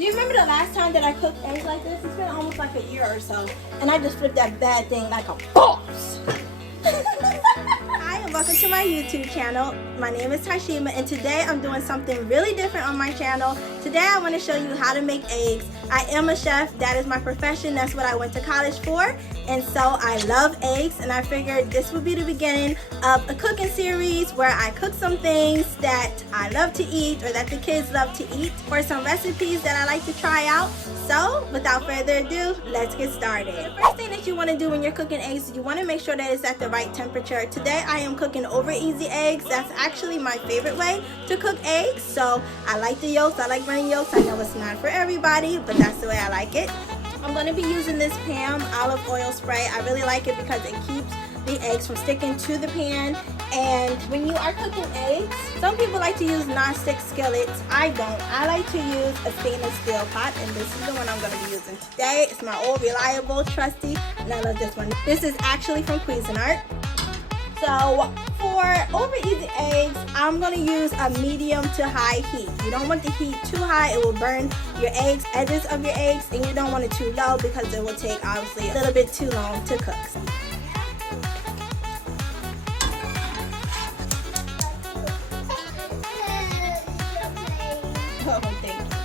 Do you remember the last time that I cooked eggs like this? It's been almost like a year or so. And I just flipped that bad thing like a boss. Hi, and welcome to my YouTube channel. My name is Tashima, and today I'm doing something really different on my channel. Today I want to show you how to make eggs. I am a chef. That is my profession. That's what I went to college for. And so I love eggs, and I figured this would be the beginning of a cooking series where I cook some things that I love to eat or that the kids love to eat, or some recipes that I like to try out. So without further ado, let's get started. The first thing that you want to do when you're cooking eggs is you want to make sure that it's at the right temperature. Today I am cooking over easy eggs. That's actually my favorite way to cook eggs. So I like the yolks. I like running yolks. I know it's not for everybody, but that's the way I like it. I'm going to be using this Pam olive oil spray. I really like it because it keeps the eggs from sticking to the pan. And when you are cooking eggs, some people like to use non-stick skillets. I don't. I like to use a stainless steel pot, and this is the one I'm going to be using today. It's my old, reliable, trusty, and I love this one. This is actually from Cuisinart. So for over easy eggs, I'm going to use a medium to high heat. You don't want the heat too high. It will burn your eggs, edges of your eggs, and you don't want it too low because it will take obviously a little bit too long to cook. Oh, thank you.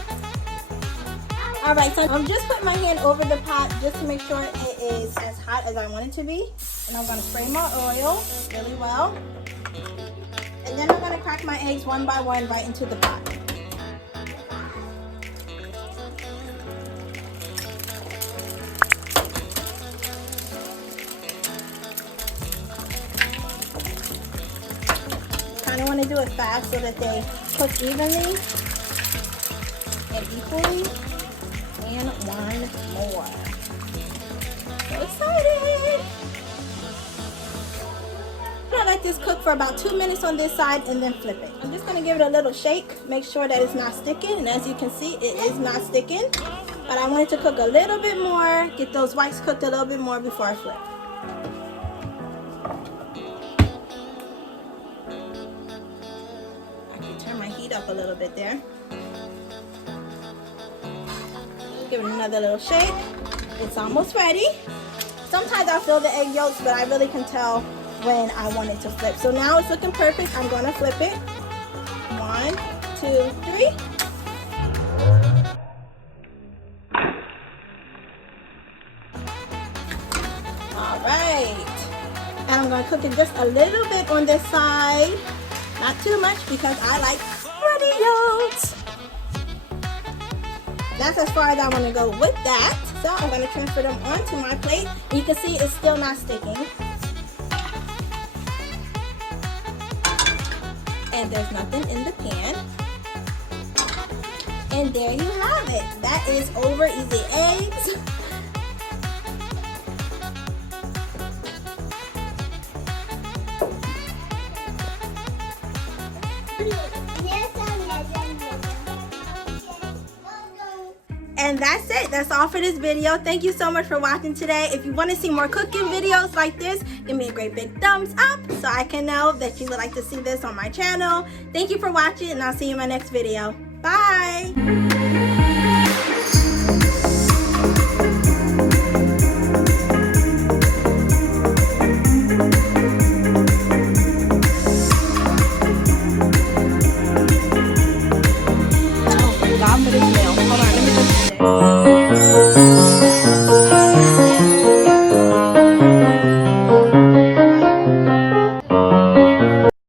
Alright, so I'm just putting my hand over the pot just to make sure it is as hot as I want it to be. And I'm going to spray my oil really well. And then I'm going to crack my eggs one by one right into the pot. Kind of want to do it fast so that they cook evenly and equally. And one more. So excited! I let this cook for about 2 minutes on this side and then flip it. I'm just going to give it a little shake, make sure that it's not sticking, and as you can see, it is not sticking. But I want it to cook a little bit more, get those whites cooked a little bit more before I flip. I can turn my heat up a little bit there. Give it another little shake. It's almost ready. Sometimes I'll feel the egg yolks, but I really can tell when I want it to flip. So now it's looking perfect. I'm going to flip it. 1, 2, 3. All right. And I'm going to cook it just a little bit on this side. Not too much because I like runny yolks. That's as far as I want to go with that. So I'm going to transfer them onto my plate. You can see it's still not sticking. And there's nothing in the pan. And there you have it. That is over easy eggs. And that's it. That's all for this video. Thank you so much for watching today. If you want to see more cooking videos like this, give me a great big thumbs up so I can know that you would like to see this on my channel. Thank you for watching, and I'll see you in my next video. Bye.